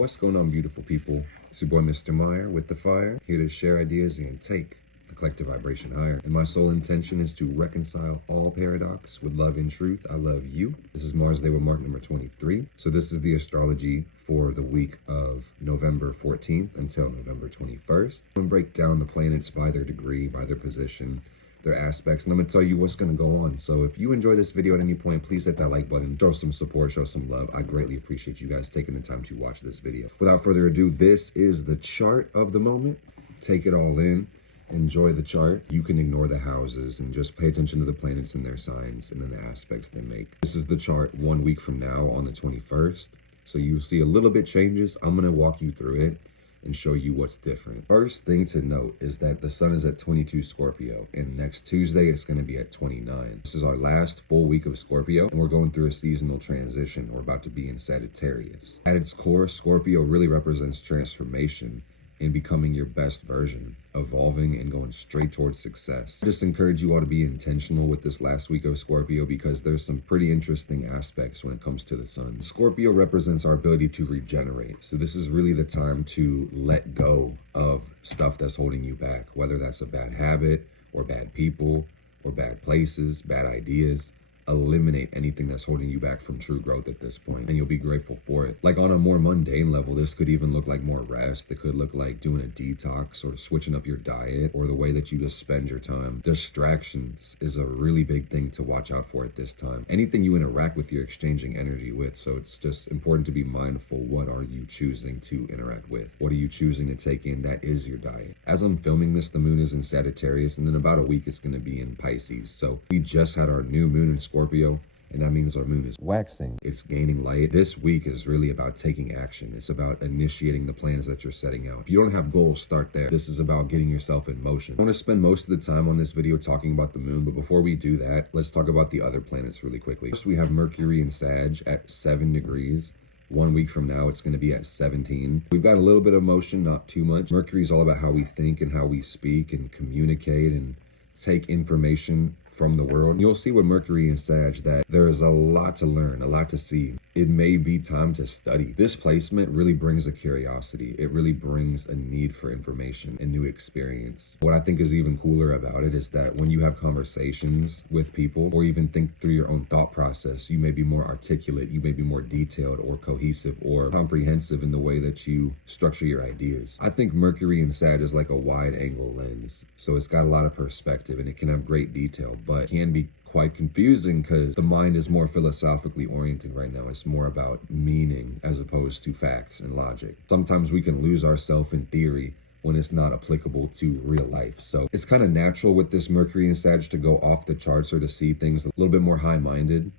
What's going on, beautiful people? It's your boy, Mr. Meyer, with the fire, here to share ideas and take the collective vibration higher. And my sole intention is to reconcile all paradox with love and truth. I love you. This is Mars Day with Mark number 23. So this is the astrology for the week of November 14th until November 21st. I'm going to break down the planets by their degree, by their position, their aspects, and I'm gonna tell you what's gonna go on. So if you enjoy this video at any point, please hit that like button, show some support, show some love. I greatly appreciate you guys taking the time to watch this video. Without further ado, this is the chart of the moment. Take it all in, enjoy the chart. You can ignore the houses and just pay attention to the planets and their signs and then the aspects they make. This is the chart 1 week from now on the 21st. So you'll see a little bit changes. I'm gonna walk you through it and show you what's different. First thing to note is that the sun is at 22 Scorpio, and next Tuesday it's going to be at 29. This is our last full week of Scorpio, and we're going through a seasonal transition. We're about to be in Sagittarius. At its core, Scorpio really represents transformation and becoming your best version, evolving and going straight towards success. I just encourage you all to be intentional with this last week of Scorpio because there's some pretty interesting aspects when it comes to the sun. Scorpio represents our ability to regenerate. So this is really the time to let go of stuff that's holding you back, whether that's a bad habit or bad people or bad places, bad ideas. Eliminate anything that's holding you back from true growth at this point, and you'll be grateful for it. Like on a more mundane level, this could even look like more rest. It could look like doing a detox or switching up your diet or the way that you just spend your time. Distractions is a really big thing to watch out for at this time. Anything you interact with, you're exchanging energy with. So it's just important to be mindful. What are you choosing to interact with? What are you choosing to take in? That is your diet. As I'm filming this, the moon is in Sagittarius, and in about a week it's going to be in Pisces. So we just had our new moon in Scorpio, and that means our moon is waxing. It's gaining light. This week is really about taking action. It's about initiating the plans that you're setting out. If you don't have goals, start there. This is about getting yourself in motion. I want to spend most of the time on this video talking about the moon, but before we do that, let's talk about the other planets really quickly. First, we have Mercury in Sag at 7 degrees. 1 week from now, it's going to be at 17. We've got a little bit of motion, not too much. Mercury is all about how we think and how we speak and communicate and take information from the world. You'll see with Mercury and Sag that there is a lot to learn, a lot to see. It may be time to study. This placement really brings a curiosity. It really brings a need for information and new experience. What I think is even cooler about it is that when you have conversations with people or even think through your own thought process, you may be more articulate, you may be more detailed or cohesive or comprehensive in the way that you structure your ideas. I think Mercury and Sag is like a wide angle lens. So it's got a lot of perspective and it can have great detail, but can be quite confusing because the mind is more philosophically oriented right now. It's more about meaning as opposed to facts and logic. Sometimes we can lose ourselves in theory when it's not applicable to real life. So it's kind of natural with this Mercury and Sag to go off the charts or to see things a little bit more high-minded,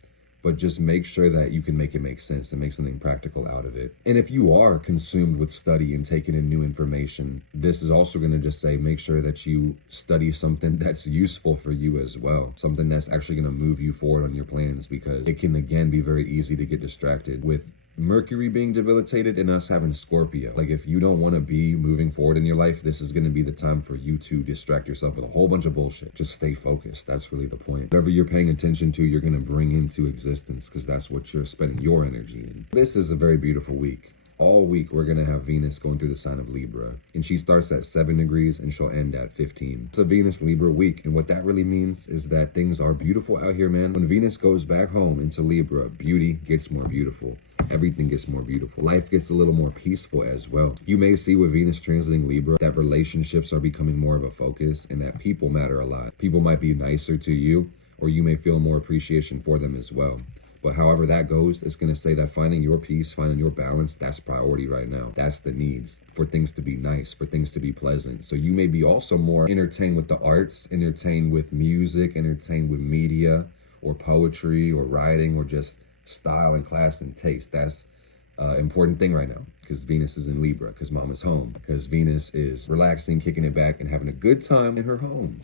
but just make sure that you can make it make sense and make something practical out of it. And if you are consumed with study and taking in new information, this is also going to just say, make sure that you study something that's useful for you as well. Something that's actually going to move you forward on your plans, because it can, again, be very easy to get distracted with Mercury being debilitated and us having Scorpio. Like if you don't want to be moving forward in your life, this is going to be the time for you to distract yourself with a whole bunch of bullshit. Just stay focused. That's really the point. Whatever you're paying attention to, you're going to bring into existence because that's what you're spending your energy in. This is a very beautiful week. All week, we're going to have Venus going through the sign of Libra, and she starts at 7 degrees and she'll end at 15. It's a Venus-Libra week, and what that really means is that things are beautiful out here, man. When Venus goes back home into Libra, beauty gets more beautiful. Everything gets more beautiful. Life gets a little more peaceful as well. You may see with Venus transiting Libra that relationships are becoming more of a focus and that people matter a lot. People might be nicer to you, or you may feel more appreciation for them as well. But however that goes, it's going to say that finding your peace, finding your balance, that's priority right now. That's the needs for things to be nice, for things to be pleasant. So you may be also more entertained with the arts, entertained with music, entertained with media or poetry or writing or just style and class and taste. That's an important thing right now because Venus is in Libra, because mama's home, because Venus is relaxing, kicking it back and having a good time in her home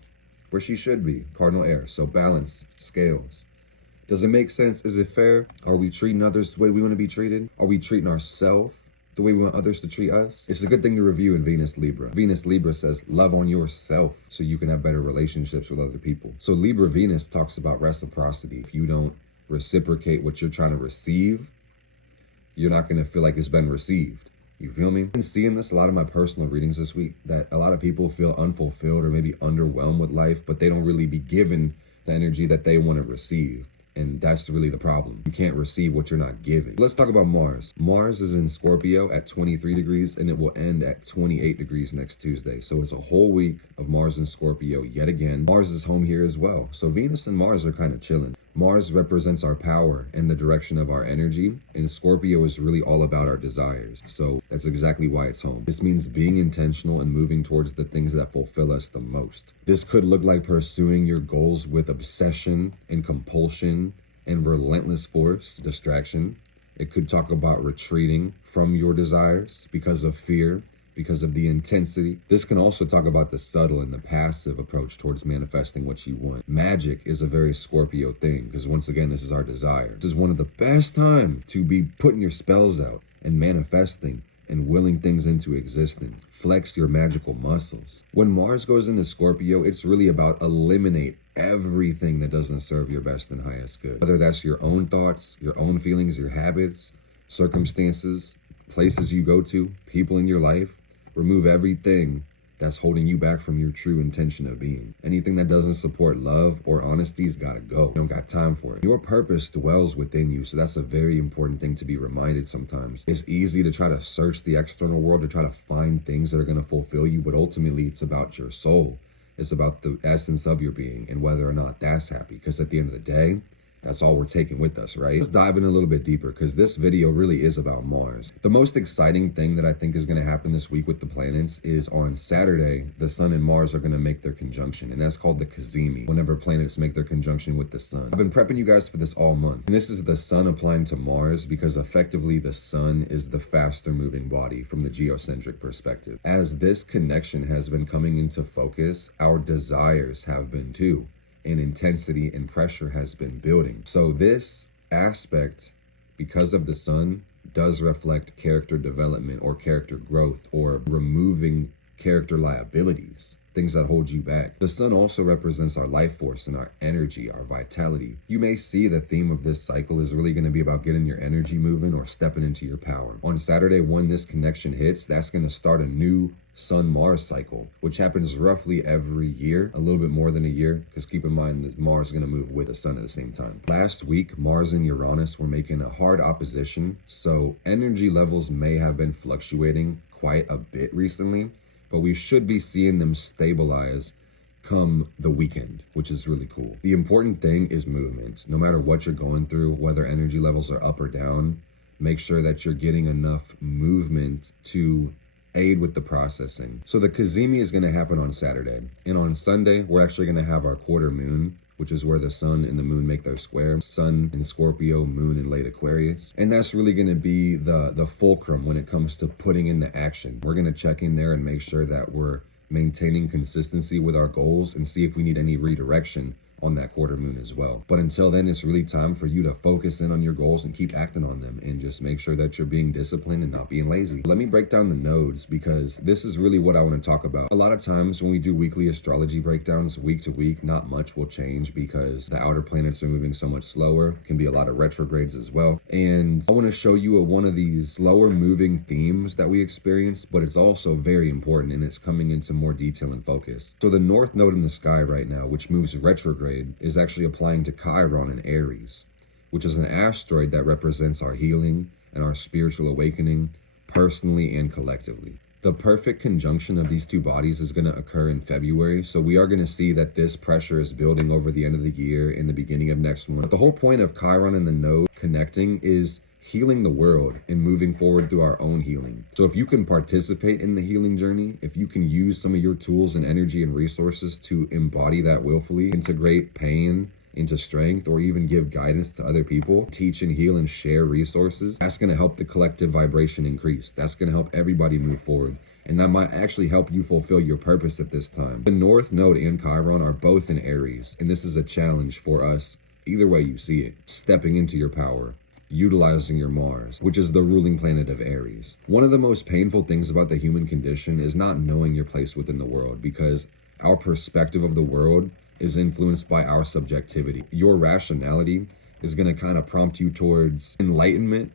where she should be, cardinal air. So balance, scales. Does it make sense? Is it fair? Are we treating others the way we want to be treated? Are we treating ourselves the way we want others to treat us? It's a good thing to review in Venus Libra. Venus Libra says love on yourself so you can have better relationships with other people. So Libra Venus talks about reciprocity. If you don't reciprocate what you're trying to receive, you're not going to feel like it's been received. You feel me? I've been seeing this a lot of my personal readings this week, that a lot of people feel unfulfilled or maybe underwhelmed with life, but they don't really be given the energy that they want to receive. And that's really the problem. You can't receive what you're not giving. Let's talk about Mars. Mars is in Scorpio at 23 degrees and it will end at 28 degrees next Tuesday. So it's a whole week of Mars in Scorpio yet again. Mars is home here as well. So Venus and Mars are kind of chilling. Mars represents our power and the direction of our energy, and Scorpio is really all about our desires. So that's exactly why it's home. This means being intentional and moving towards the things that fulfill us the most. This could look like pursuing your goals with obsession and compulsion and relentless force, distraction. It could talk about retreating from your desires because of fear, because of the intensity. This can also talk about the subtle and the passive approach towards manifesting what you want. Magic is a very Scorpio thing because once again, this is our desire. This is one of the best times to be putting your spells out and manifesting and willing things into existence. Flex your magical muscles. When Mars goes into Scorpio, it's really about eliminate everything that doesn't serve your best and highest good. Whether that's your own thoughts, your own feelings, your habits, circumstances, places you go to, people in your life. Remove everything that's holding you back from your true intention of being. Anything that doesn't support love or honesty's gotta go. You don't got time for it. Your purpose dwells within you, so that's a very important thing to be reminded sometimes. It's easy to try to search the external world to try to find things that are gonna fulfill you, but ultimately it's about your soul. It's about the essence of your being and whether or not that's happy, because at the end of the day, that's all we're taking with us, right? Let's dive in a little bit deeper because this video really is about Mars. The most exciting thing that I think is going to happen this week with the planets is on Saturday, the sun and Mars are going to make their conjunction, and that's called the Cazimi, whenever planets make their conjunction with the sun. I've been prepping you guys for this all month, and this is the sun applying to Mars because effectively the sun is the faster moving body from the geocentric perspective. As this connection has been coming into focus, our desires have been too. And intensity and pressure has been building. So this aspect, because of the sun, does reflect character development or character growth or removing character liabilities, things that hold you back. The sun also represents our life force and our energy, our vitality. You may see the theme of this cycle is really going to be about getting your energy moving or stepping into your power. On Saturday, when this connection hits, that's going to start a new Sun-Mars cycle, which happens roughly every year, a little bit more than a year, because keep in mind that Mars is going to move with the sun at the same time. Last week, Mars and Uranus were making a hard opposition, so energy levels may have been fluctuating quite a bit recently, but we should be seeing them stabilize come the weekend, which is really cool. The important thing is movement. No matter what you're going through, whether energy levels are up or down, make sure that you're getting enough movement to aid with the processing. So the Cazimi is going to happen on Saturday, and on Sunday we're actually going to have our quarter moon, which is where the sun and the moon make their square. Sun in Scorpio, moon in late Aquarius, and that's really going to be the fulcrum when it comes to putting in the action. We're going to check in there and make sure that we're maintaining consistency with our goals and see if we need any redirection on that quarter moon as well. But until then, it's really time for you to focus in on your goals and keep acting on them and just make sure that you're being disciplined and not being lazy. Let me break down the nodes because this is really what I want to talk about. A lot of times when we do weekly astrology breakdowns week to week, not much will change because the outer planets are moving so much slower. Can be a lot of retrogrades as well. And I want to show you one of these slower moving themes that we experience, but it's also very important and it's coming into more detail and focus. So the north node in the sky right now, which moves retrograde, is actually applying to Chiron in Aries, which is an asteroid that represents our healing and our spiritual awakening, personally and collectively. The perfect conjunction of these two bodies is going to occur in February, so we are going to see that this pressure is building over the end of the year and the beginning of next month. But the whole point of Chiron and the node connecting is healing the world and moving forward through our own healing. So if you can participate in the healing journey, if you can use some of your tools and energy and resources to embody that willfully, integrate pain into strength, or even give guidance to other people, teach and heal and share resources, that's going to help the collective vibration increase. That's going to help everybody move forward. And that might actually help you fulfill your purpose at this time. The North Node and Chiron are both in Aries, and this is a challenge for us, either way you see it, stepping into your power, utilizing your Mars, which is the ruling planet of Aries. One of the most painful things about the human condition is not knowing your place within the world, because our perspective of the world is influenced by our subjectivity. Your rationality is going to kind of prompt you towards enlightenment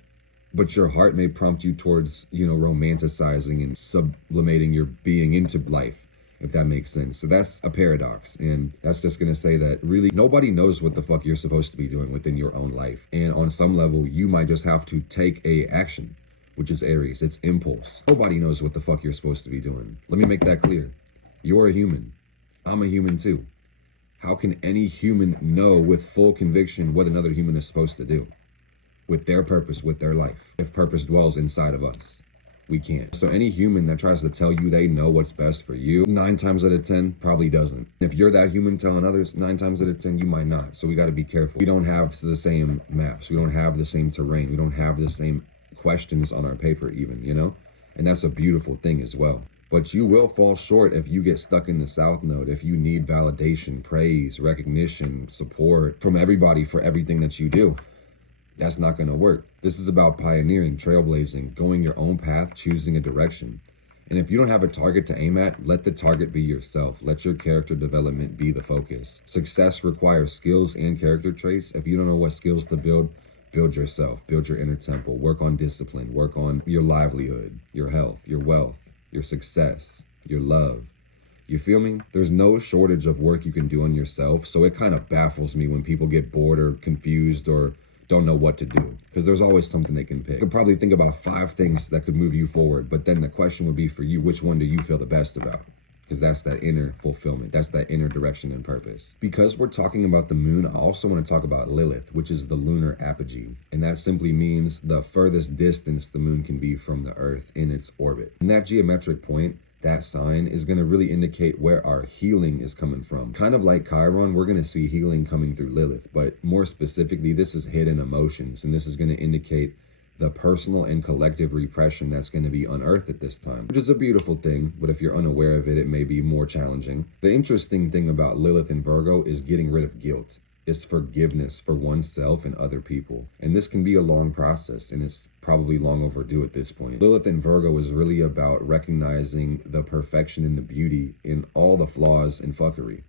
but your heart may prompt you towards, romanticizing and sublimating your being into life, if that makes sense. So that's a paradox. And that's just going to say that really nobody knows what the fuck you're supposed to be doing within your own life. And on some level, you might just have to take a action, which is Aries. It's impulse. Nobody knows what the fuck you're supposed to be doing. Let me make that clear. You're a human. I'm a human too. How can any human know with full conviction what another human is supposed to do with their purpose, with their life? If purpose dwells inside of us, we can't. So any human that tries to tell you they know what's best for you, 9 times out of 10 probably doesn't. If you're that human telling others, 9 times out of 10 you might not. So we got to be careful. We don't have the same maps. We don't have the same terrain. We don't have the same questions on our paper even, and that's a beautiful thing as well. But you will fall short if you get stuck in the South Node, if you need validation, praise, recognition, support from everybody for everything that you do. That's not going to work. This is about pioneering, trailblazing, going your own path, choosing a direction. And if you don't have a target to aim at, let the target be yourself. Let your character development be the focus. Success requires skills and character traits. If you don't know what skills to build yourself, build your inner temple, work on discipline, work on your livelihood, your health, your wealth, your success, your love. You feel me? There's no shortage of work you can do on yourself. So it kind of baffles me when people get bored or confused or don't know what to do, because there's always something they can pick. You could probably think about 5 things that could move you forward, but then the question would be for you, which one do you feel the best about? Because that's that inner fulfillment. That's that inner direction and purpose. Because we're talking about the moon, I also want to talk about Lilith, which is the lunar apogee. And that simply means the furthest distance the moon can be from the earth in its orbit. And that geometric point, that sign, is going to really indicate where our healing is coming from. Kind of like Chiron, we're going to see healing coming through Lilith. But more specifically, this is hidden emotions. And this is going to indicate the personal and collective repression that's going to be unearthed at this time, which is a beautiful thing, but if you're unaware of it, it may be more challenging. The interesting thing about Lilith and Virgo is getting rid of guilt. It's forgiveness for oneself and other people. And this can be a long process, and it's probably long overdue at this point. Lilith and Virgo is really about recognizing the perfection and the beauty in all the flaws and fuckery.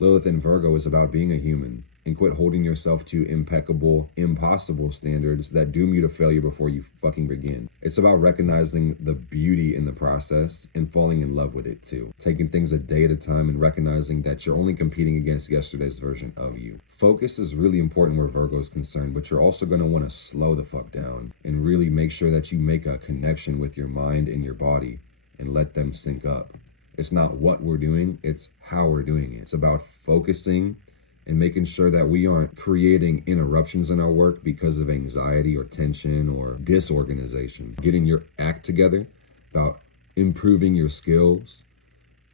Lilith and Virgo is about being a human, and quit holding yourself to impeccable, impossible standards that doom you to failure before you fucking begin. It's about recognizing the beauty in the process and falling in love with it too. Taking things a day at a time and recognizing that you're only competing against yesterday's version of you. Focus is really important where Virgo is concerned, but you're also going to want to slow the fuck down and really make sure that you make a connection with your mind and your body and let them sync up. It's not what we're doing, it's how we're doing it. It's about focusing and making sure that we aren't creating interruptions in our work because of anxiety or tension or disorganization. Getting your act together, about improving your skills,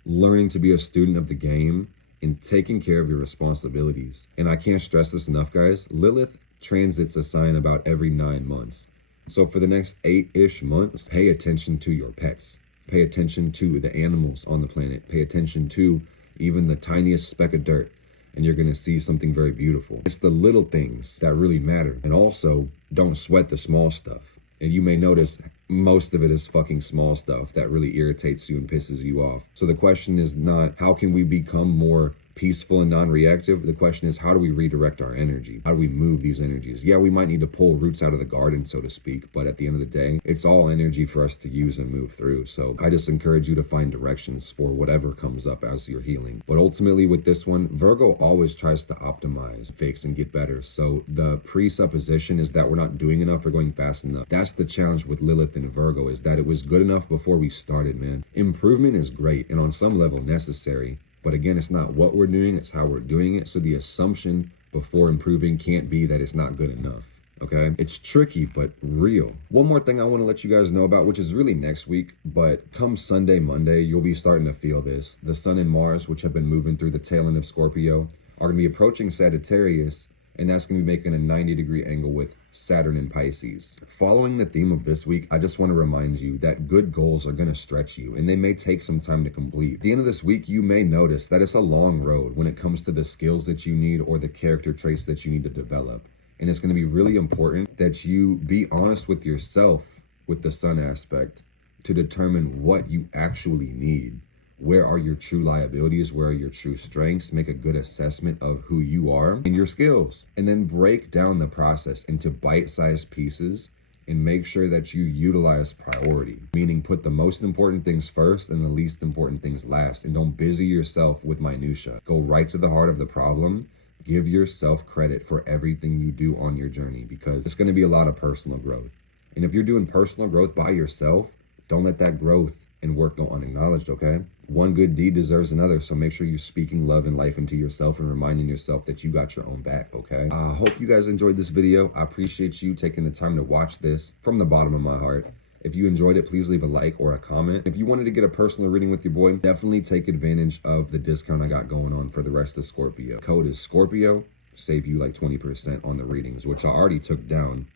learning to be a student of the game, and taking care of your responsibilities. And I can't stress this enough, guys. Lilith transits a sign about every 9 months. So for the next 8-ish months, pay attention to your pets. Pay attention to the animals on the planet. Pay attention to even the tiniest speck of dirt, and you're going to see something very beautiful. It's the little things that really matter. And also, don't sweat the small stuff. And you may notice most of it is fucking small stuff that really irritates you and pisses you off. So the question is not, how can we become more peaceful and non-reactive? The question is, how do we redirect our energy? How do we move these energies? Yeah, we might need to pull roots out of the garden, so to speak, but at the end of the day, it's all energy for us to use and move through. So I just encourage you to find directions for whatever comes up as you're healing. But ultimately with this one, Virgo always tries to optimize, fix, and get better. So the presupposition is that we're not doing enough or going fast enough. That's the challenge with Lilith and Virgo, is that it was good enough before we started, man. Improvement is great and on some level necessary. But again, it's not what we're doing, it's how we're doing it. So the assumption before improving can't be that it's not good enough, okay? It's tricky, but real. One more thing I want to let you guys know about, which is really next week, but come Sunday, Monday, you'll be starting to feel this. The Sun and Mars, which have been moving through the tail end of Scorpio, are going to be approaching Sagittarius, and that's going to be making a 90-degree angle with Saturn in Pisces. Following the theme of this week, I just want to remind you that good goals are going to stretch you, and they may take some time to complete. At the end of this week, you may notice that it's a long road when it comes to the skills that you need or the character traits that you need to develop. And it's going to be really important that you be honest with yourself with the Sun aspect to determine what you actually need. Where are your true liabilities? Where are your true strengths? Make a good assessment of who you are and your skills. And then break down the process into bite-sized pieces And make sure that you utilize priority, meaning put the most important things first and the least important things last. And don't busy yourself with minutia. Go right to the heart of the problem. Give yourself credit for everything you do on your journey, because it's going to be a lot of personal growth. And if you're doing personal growth by yourself, don't let that growth and work go unacknowledged, okay? One good deed deserves another, so make sure you're speaking love and life into yourself and reminding yourself that you got your own back, okay? I hope you guys enjoyed this video. I appreciate you taking the time to watch this from the bottom of my heart. If you enjoyed it, please leave a like or a comment. If you wanted to get a personal reading with your boy, definitely take advantage of the discount I got going on for the rest of Scorpio. Code is Scorpio, save you like 20% on the readings, which I already took down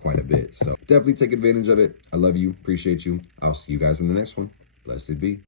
quite a bit. So definitely take advantage of it. I love you, appreciate you. I'll see you guys in the next one. Blessed be.